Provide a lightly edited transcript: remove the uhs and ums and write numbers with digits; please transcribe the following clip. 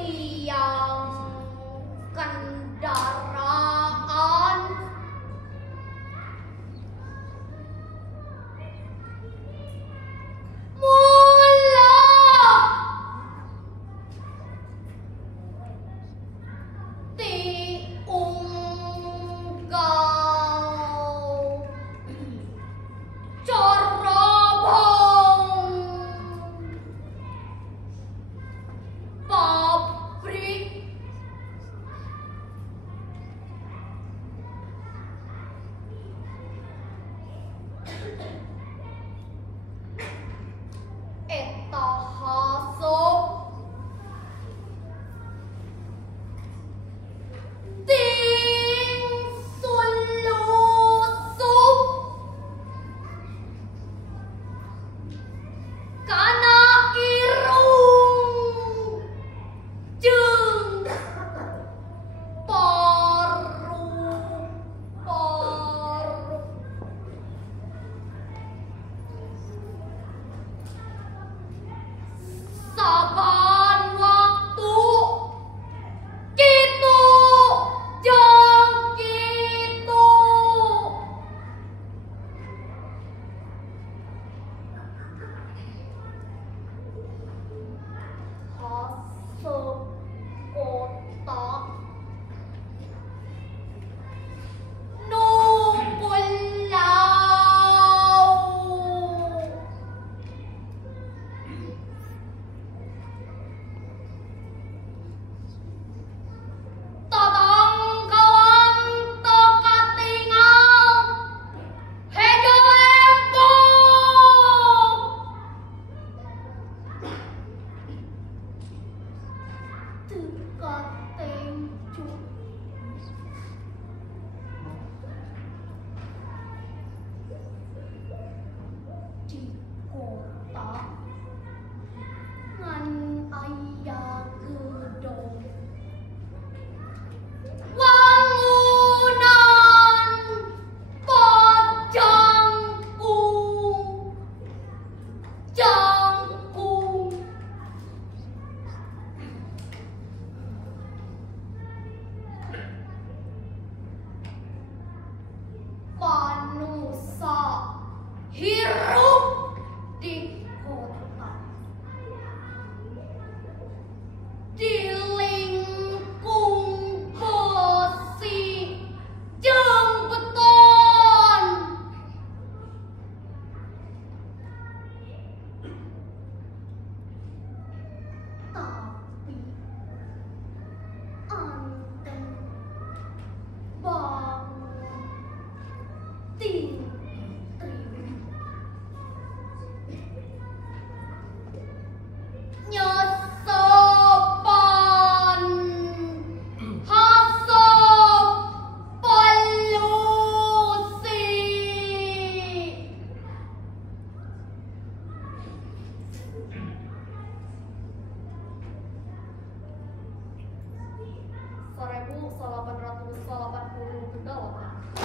tiang kendaraan mula diunggau corobong pabrik eta hasop ting sulusup kana irung jeung paru-paru saban waktu kitu jeung kitu haseup kota nu pulau tatang kawan teu katingal hege lempong teu katencu di kota ngan aya gedong wangunan pajangkung jangkung panusa hirup di kota dilingkung besi jeung beton tapi anteng bangun ting nyesepan haseup polusi Seribu 1888